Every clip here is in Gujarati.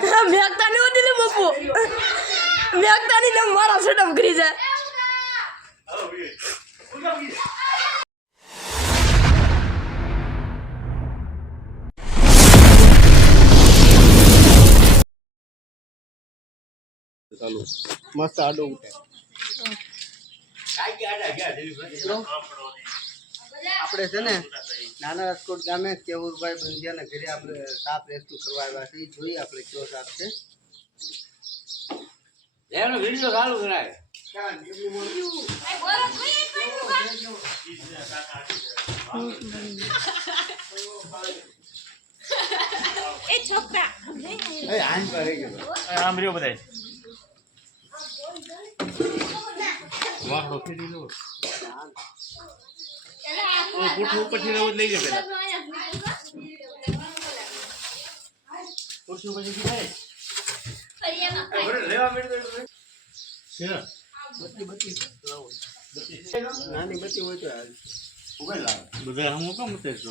મેકતા નહીં હોતી લે બાપુ મેકતા નહીં તમે મારા સડમ કરી જાય ચાલો મસ્ત આડો ઉઠે આપણે છે ને નાના રાજકોટ ગામે કેવુરભાઈ બંધિયાના ઘરે આપણે સાપ રેસ્ક્યુ કરવા આવ્યા છે જોઈએ આપણે કયો સાપ છે એનો વિડિયો ચાલુ કરાય એ છોકરા એ આન પર રહી ગયો આમ રહ્યો બધાય વાહડો ફેરી લો ઓ પૂઠું ઉપરથી રહો લઈ લે પેલા પૂઠું પછી કીધે અરે લેવા મેળ દે છે બત્તી નાની બત્તી હોય તો હાલ ઉભે લાવ બધા હું કેમ મતે છો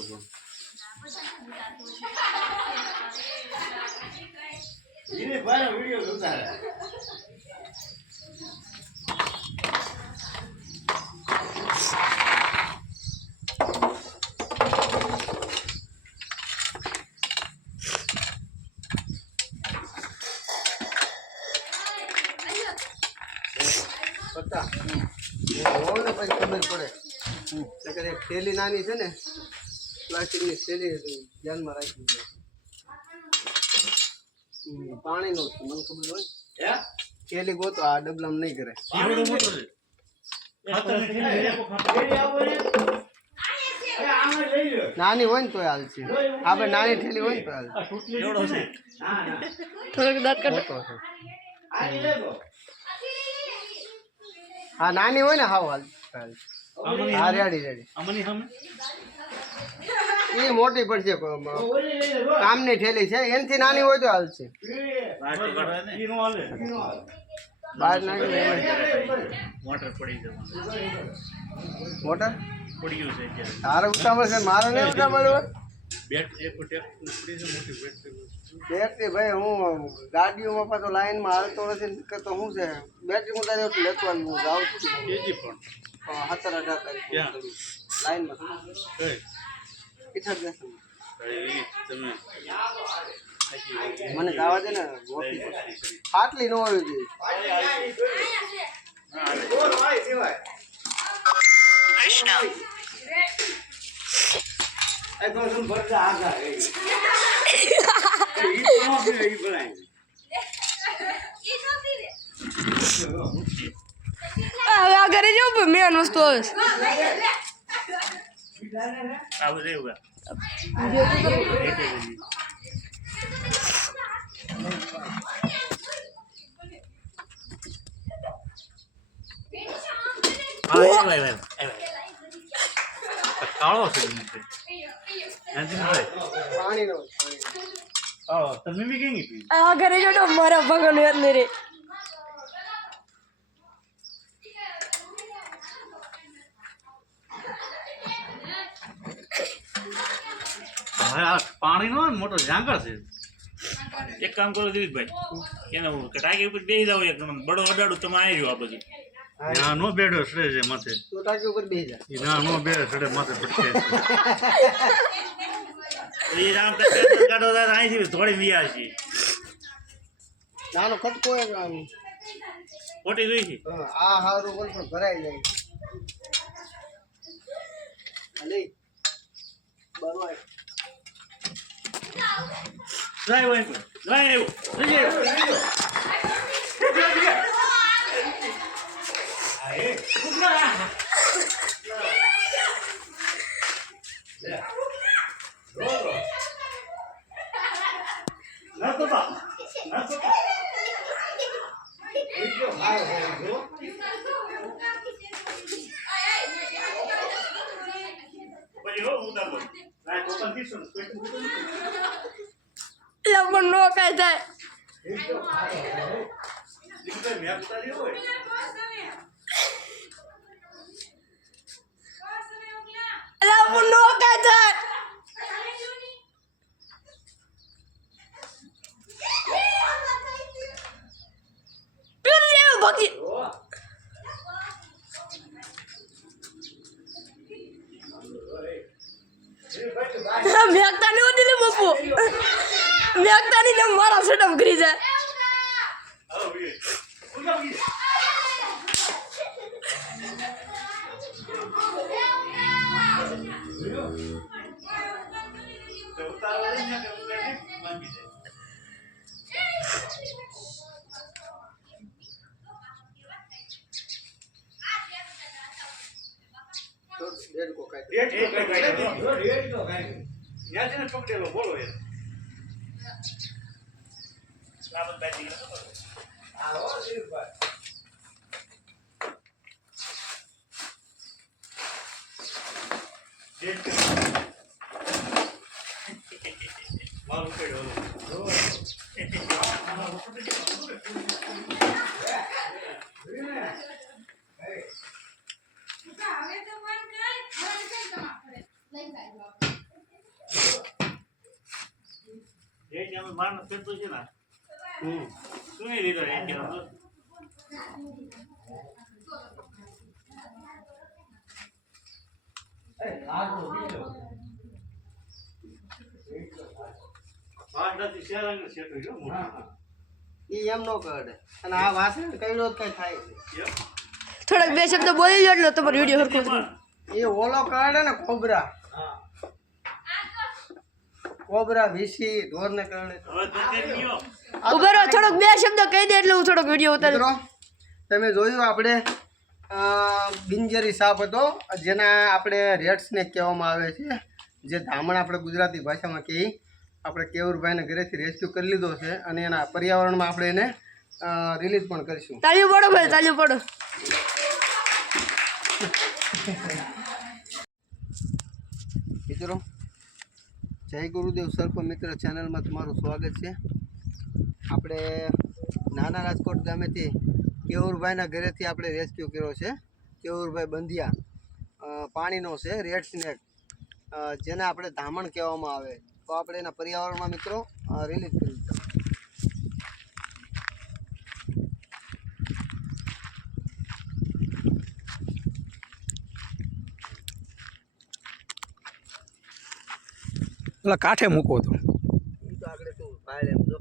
ઈને ભાઈ વિડિયો ઉતારે પત્તા હોલ ને પછી ખબર પડે નકર એક થેલી નાની છે ને પ્લાસ્ટિકની થેલી ધ્યાનમાં રાખવી છે પાણીનો મને ખબર હોય હે થેલી ગોતો આ ડબલામાં નહીં કરે જીવડો મોટો છે ખાતરની થેલી લેકો ખાતર આવો ને અરે આમે લઈ લ્યો નાની હોય ને તોય હાલ છે આપણે નાની થેલી હોય ને તો હાલ એવડો છે ના થોડુંક દાંત કાઢો મોટો છે આ લેકો હા નાની હોય ને હાવ હાલ હા રેડી રેડી અમની હમે એ મોટી પડશે ઓલી લઈ લે કામની થેલી છે એનથી નાની હોય તો હાલ છે વાટો કાઢવા ને ઈનો હાલે બહાર નાખી મોટર પડી જવાનું મોટર પડી ગયું છે અત્યારે તારે ઉતાવળ છે મારે નહીં ઉતાવળ હોય બેટ એક ટેક પડી છે મોટી બેટ બેટરી ભાઈ હું ગાડીઓમાં પાછો લાઈનમાં હાલતો નથી તો શું છે બેટરી હું તારે એટલું લેતો આવી હું જાઉં છું કેજી પણ 17-18 તારીખ ક્યાં? લાઈનમાં કઈ પીછળ જશે કઈ તમે મને ગાવા દે ને મોટી આટલી ન હોવી જોઈએ હવે આ ઘરે જાઉં મેન વસ્તુ આવે આ બધે ઉગા કાળો છે પાણી નો તમે બી કઈ પી આ ઘરે જાઉં તો મારા ભગવાન યાદ નહીં રે પાણી નો મોટો જાંગર છે એક કામ કરો દિલીપભાઈ એને ટાંકી ઉપર બેસી જાવ એક બડો અડાડું તમે આવી રહ્યો આ બધી ના નો બેડો સડે છે માથે તો ટાંકી ઉપર બેસી જા ના નો બેડો સડે માથે પડશે એ રામ કાઢો અહીંથી થોડી મિયા છે નાનો ખટકો એક આમ ખોટી જોઈ છે આ હારું બોલ પણ ભરાઈ જાય અલે બરોબર ડ્રાઈવ આવ્યો ડ્રાઈવ લગભગ નો કાંઈ થાય લગભગ નો કાંઈ થાય મેકતા નહીં તમે મારા સેટઅપ કરી જાય डेढ़ को काट બોલો માણસ કરતો છે ને શું એ લીધો ઈ એમ નો કરે અને આ વાસણ કઈડો કઈ થાય થોડાક બે શબ્દ બોલી લો એટલે તમારો વિડીયો હરખો થાય એ ઓલો કાઢે ને કોબરા કોબરા વીસી ઢોર ને કારણે ઉભા રહો થોડોક બે શબ્દ કહી દે એટલે હું થોડોક વિડીયો ઉતારું મિત્રો તમે જોયું આપણે બિનજરી સાપ હતો જેના આપણે રેડ સ્નેક કહેવામાં આવે છે જે ધામણ આપણે ગુજરાતી ભાષામાં કહીએ આપણે કેવુરભાઈને ઘરેથી રેસ્ક્યુ કરી લીધો છે અને એના પર્યાવરણમાં આપણે એને રિલીઝ પણ કરીશું તાળીઓ પાડો ભાઈ તાળીઓ પાડો મિત્રો જય ગુરુદેવ સરપંચ મિત્ર ચેનલમાં તમારું સ્વાગત છે આપણે નાના રાજકોટ ગામેથી કેવુરભાઈના ઘરેથી આપણે રેસ્ક્યુ કર્યો છે કેવુરભાઈ બંધિયા પાણીનો છે રેડ સ્નેક જેને આપણે ધામણ કહેવામાં આવે તો આપણે એના પર્યાવરણમાં મિત્રો રિલીઝ કર્યું છે પેલા કાંઠે મૂકો તો એ તો આગળ તું બહાર એમ જો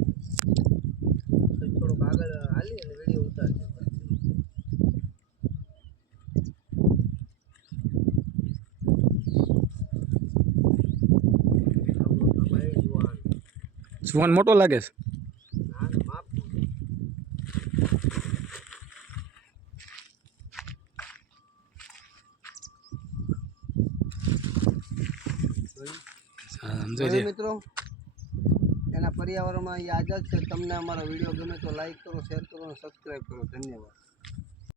થોડુંક આગળ હાલી અને વિડીયો ઉતારજો જુવાન મોટો લાગે છે સમજો મિત્રો એના પર્યાવરણમાં એ આઝાદ છે તમને અમારો વિડીયો ગમે તો લાઈક કરો શેર કરો અને સબસ્ક્રાઈબ કરો ધન્યવાદ